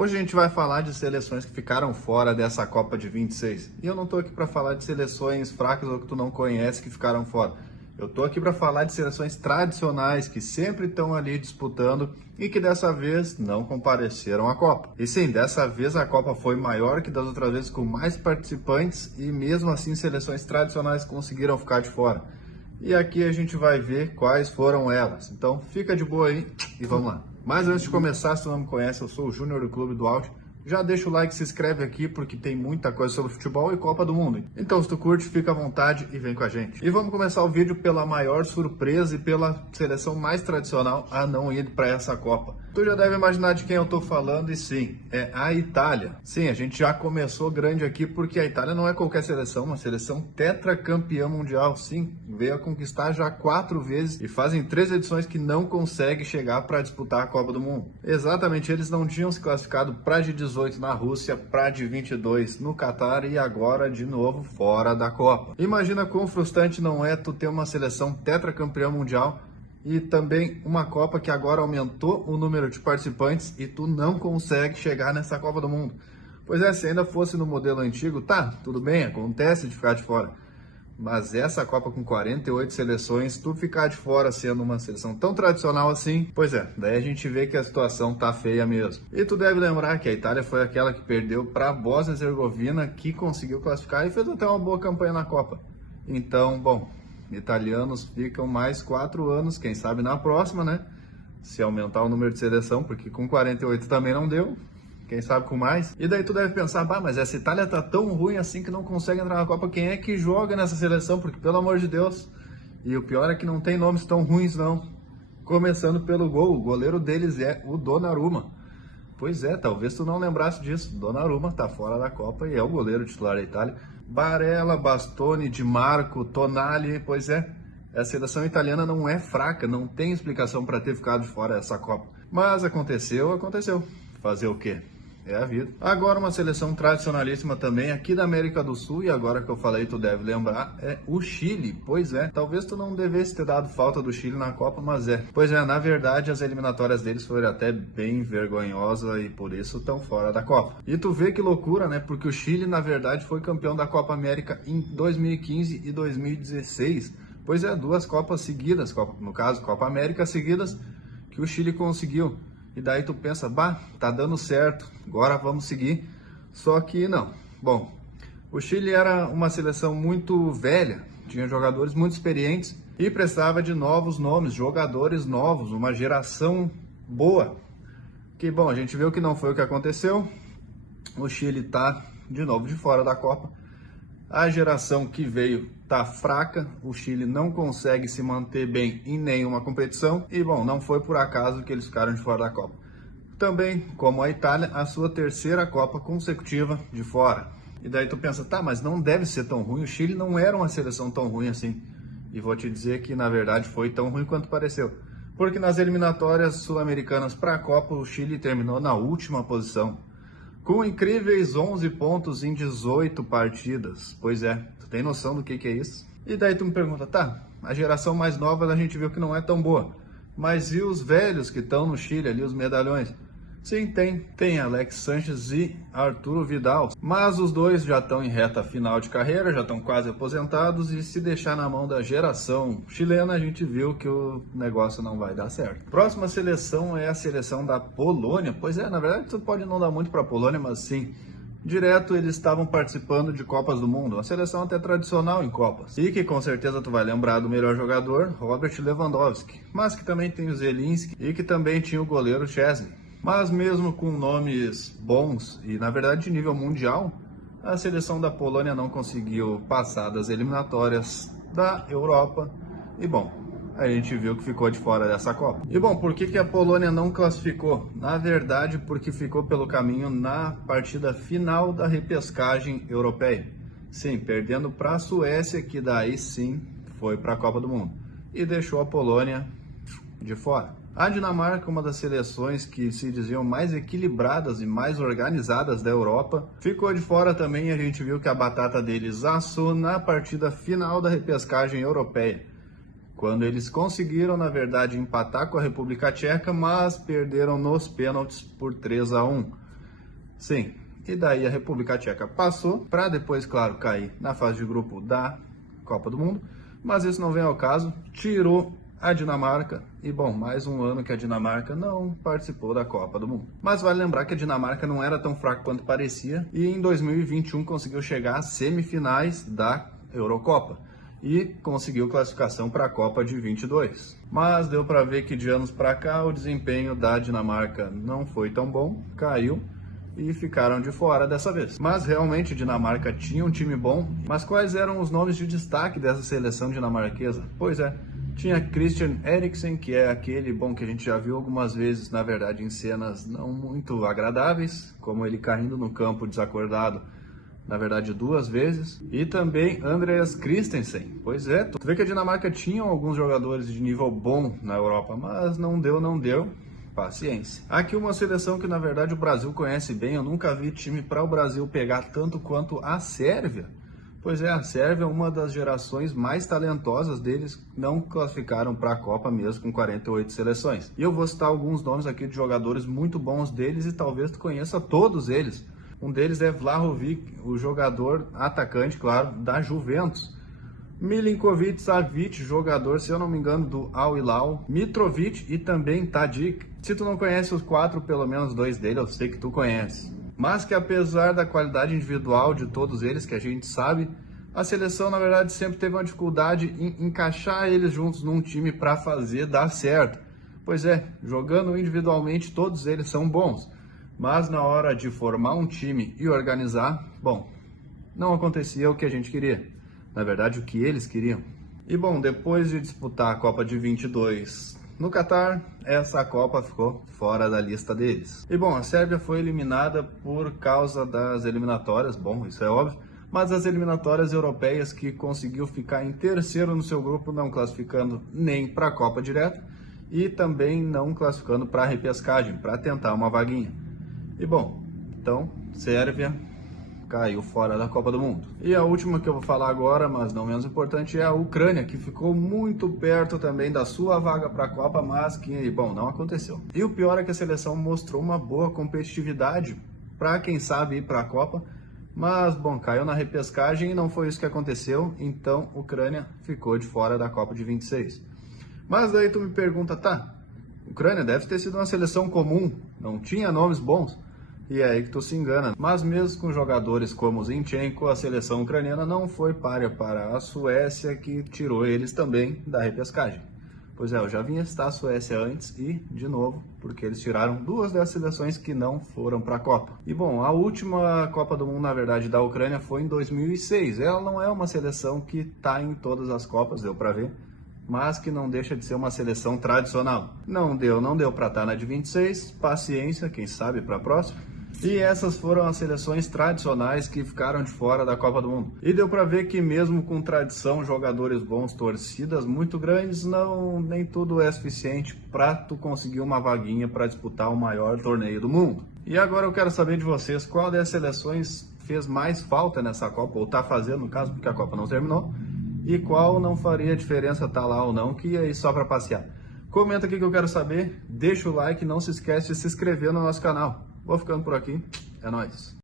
Hoje a gente vai falar de seleções que ficaram fora dessa Copa de 26. E eu não tô aqui para falar de seleções fracas ou que tu não conhece que ficaram fora. Eu tô aqui para falar de seleções tradicionais que sempre estão ali disputando e que dessa vez não compareceram à Copa. E sim, dessa vez a Copa foi maior que das outras vezes, com mais participantes, e mesmo assim seleções tradicionais conseguiram ficar de fora. E aqui a gente vai ver quais foram elas. Então fica de boa aí e vamos lá. Mas antes de começar, se tu não me conhece, eu sou o Júnior do Clube do Áudio. Já deixa o like, se inscreve aqui porque tem muita coisa sobre futebol e Copa do Mundo. Então se tu curte, fica à vontade e vem com a gente. E vamos começar o vídeo pela maior surpresa e pela seleção mais tradicional a não ir para essa Copa. Tu já deve imaginar de quem eu tô falando e sim, é a Itália. Sim, a gente já começou grande aqui porque a Itália não é qualquer seleção, uma seleção tetracampeã mundial. Sim, veio a conquistar já 4 vezes e fazem 3 edições que não consegue chegar para disputar a Copa do Mundo. Exatamente, eles não tinham se classificado para de 18 na Rússia, para de 22 no Catar e agora de novo fora da Copa. Imagina quão frustrante não é tu ter uma seleção tetracampeã mundial e também uma Copa que agora aumentou o número de participantes e tu não consegue chegar nessa Copa do Mundo. Pois é, se ainda fosse no modelo antigo, tá, tudo bem, acontece de ficar de fora. Mas essa Copa com 48 seleções, tu ficar de fora sendo uma seleção tão tradicional assim, pois é, daí a gente vê que a situação tá feia mesmo. E tu deve lembrar que a Itália foi aquela que perdeu para a Bósnia e Herzegovina, que conseguiu classificar e fez até uma boa campanha na Copa. Então, bom, italianos ficam mais 4 anos, quem sabe na próxima, né? Se aumentar o número de seleção, porque com 48 também não deu. Quem sabe com mais? E daí tu deve pensar, bah, mas essa Itália tá tão ruim assim que não consegue entrar na Copa. Quem é que joga nessa seleção? Porque, pelo amor de Deus. E o pior é que não tem nomes tão ruins, não. Começando pelo gol, o goleiro deles é o Donnarumma. Pois é, talvez tu não lembrasse disso. Donnarumma tá fora da Copa e é o goleiro titular da Itália. Barella, Bastoni, Di Marco, Tonali, pois é. A seleção italiana não é fraca, não tem explicação para ter ficado de fora dessa Copa. Mas aconteceu, aconteceu. Fazer o quê? É a vida. Agora uma seleção tradicionalíssima também aqui da América do Sul, e agora que eu falei tu deve lembrar, é o Chile. Pois é, talvez tu não devesse ter dado falta do Chile na Copa, mas é. Pois é, na verdade as eliminatórias deles foram até bem vergonhosas e por isso estão fora da Copa. E tu vê que loucura, né? Porque o Chile na verdade foi campeão da Copa América em 2015 e 2016. Pois é, 2 Copas seguidas, no caso Copa América seguidas, que o Chile conseguiu. E daí tu pensa, bah, tá dando certo, agora vamos seguir. Só que não. Bom, o Chile era uma seleção muito velha, tinha jogadores muito experientes e precisava de novos nomes, jogadores novos, uma geração boa. Que bom, a gente viu que não foi o que aconteceu. O Chile tá de novo de fora da Copa. A geração que veio tá fraca, o Chile não consegue se manter bem em nenhuma competição e, bom, não foi por acaso que eles ficaram de fora da Copa. Também, como a Itália, a sua 3ª Copa consecutiva de fora. E daí tu pensa, tá, mas não deve ser tão ruim, o Chile não era uma seleção tão ruim assim. E vou te dizer que, na verdade, foi tão ruim quanto pareceu. Porque nas eliminatórias sul-americanas para a Copa, o Chile terminou na última posição, com incríveis 11 pontos em 18 partidas. Pois é, tu tem noção do que é isso? E daí tu me pergunta, tá, a geração mais nova a gente viu que não é tão boa. Mas e os velhos que estão no Chile ali, os medalhões? Sim, tem Alex Sanches e Arturo Vidal. Mas os dois já estão em reta final de carreira, já estão quase aposentados e se deixar na mão da geração chilena, a gente viu que o negócio não vai dar certo. Próxima seleção é a seleção da Polônia. Pois é, na verdade tu pode não dar muito para a Polônia, mas sim, direto eles estavam participando de Copas do Mundo, uma seleção até tradicional em Copas. E que com certeza tu vai lembrar do melhor jogador, Robert Lewandowski, mas que também tem o Zelinski e que também tinha o goleiro Szczęsny. Mas mesmo com nomes bons e na verdade de nível mundial, a seleção da Polônia não conseguiu passar das eliminatórias da Europa e bom, a gente viu que ficou de fora dessa Copa. E bom, por que a Polônia não classificou? Na verdade, porque ficou pelo caminho na partida final da repescagem europeia. Sim, perdendo para a Suécia, que daí sim foi para a Copa do Mundo. E deixou a Polônia de fora. A Dinamarca, uma das seleções que se diziam mais equilibradas e mais organizadas da Europa, ficou de fora também e a gente viu que a batata deles assou na partida final da repescagem europeia, quando eles conseguiram, na verdade, empatar com a República Tcheca, mas perderam nos pênaltis por 3-1. Sim, e daí a República Tcheca passou para depois, claro, cair na fase de grupo da Copa do Mundo, mas isso não vem ao caso, tirou a Dinamarca e, bom, mais um ano que a Dinamarca não participou da Copa do Mundo. Mas vale lembrar que a Dinamarca não era tão fraca quanto parecia e em 2021 conseguiu chegar às semifinais da Eurocopa e conseguiu classificação para a Copa de 22. Mas deu para ver que de anos para cá o desempenho da Dinamarca não foi tão bom, caiu e ficaram de fora dessa vez. Mas realmente a Dinamarca tinha um time bom, mas quais eram os nomes de destaque dessa seleção dinamarquesa? Pois é, tinha Christian Eriksen, que é aquele bom que a gente já viu algumas vezes, na verdade, em cenas não muito agradáveis, como ele caindo no campo desacordado, na verdade, 2 vezes. E também Andreas Christensen. Pois é, tu vê que a Dinamarca tinha alguns jogadores de nível bom na Europa, mas não deu. Paciência. Aqui uma seleção que, na verdade, o Brasil conhece bem. Eu nunca vi time para o Brasil pegar tanto quanto a Sérvia. Pois é, a Sérvia é uma das gerações mais talentosas deles, não classificaram para a Copa mesmo com 48 seleções. E eu vou citar alguns nomes aqui de jogadores muito bons deles e talvez tu conheça todos eles. Um deles é Vlahovic, o jogador atacante, claro, da Juventus. Milinkovic Savic, jogador, se eu não me engano, do Al Hilal. Mitrovic e também Tadic. Se tu não conhece os 4, pelo menos 2 deles, eu sei que tu conhece. Mas que apesar da qualidade individual de todos eles, que a gente sabe, a seleção, na verdade, sempre teve uma dificuldade em encaixar eles juntos num time para fazer dar certo. Pois é, jogando individualmente, todos eles são bons. Mas na hora de formar um time e organizar, bom, não acontecia o que a gente queria. Na verdade, o que eles queriam. E bom, depois de disputar a Copa de 22 no Catar, essa Copa ficou fora da lista deles. E bom, a Sérvia foi eliminada por causa das eliminatórias, bom, isso é óbvio, mas as eliminatórias europeias que conseguiu ficar em terceiro no seu grupo, não classificando nem para a Copa direto e também não classificando para a repescagem, para tentar uma vaguinha. E bom, então, Sérvia caiu fora da Copa do Mundo. E a última que eu vou falar agora, mas não menos importante, é a Ucrânia, que ficou muito perto também da sua vaga para a Copa, mas que, bom, não aconteceu. E o pior é que a seleção mostrou uma boa competitividade para quem sabe ir para a Copa, mas, bom, caiu na repescagem e não foi isso que aconteceu, então a Ucrânia ficou de fora da Copa de 26. Mas daí tu me pergunta, tá, Ucrânia deve ter sido uma seleção comum, não tinha nomes bons. E é aí que tu se engana. Mas mesmo com jogadores como Zinchenko, a seleção ucraniana não foi párea para a Suécia, que tirou eles também da repescagem. Pois é, eu já vinha citar a Suécia antes e, de novo, porque eles tiraram 2 das seleções que não foram para a Copa. E bom, a última Copa do Mundo, na verdade, da Ucrânia foi em 2006. Ela não é uma seleção que está em todas as Copas, deu para ver, mas que não deixa de ser uma seleção tradicional. Não deu para estar na de 26, paciência, quem sabe para a próxima. E essas foram as seleções tradicionais que ficaram de fora da Copa do Mundo. E deu para ver que mesmo com tradição, jogadores bons, torcidas muito grandes, nem tudo é suficiente para tu conseguir uma vaguinha para disputar o maior torneio do mundo. E agora eu quero saber de vocês, qual das seleções fez mais falta nessa Copa, ou está fazendo no caso, porque a Copa não terminou, e qual não faria diferença estar lá ou não, que é só para passear. Comenta aqui que eu quero saber, deixa o like, não se esquece de se inscrever no nosso canal. Vou ficando por aqui, é nóis!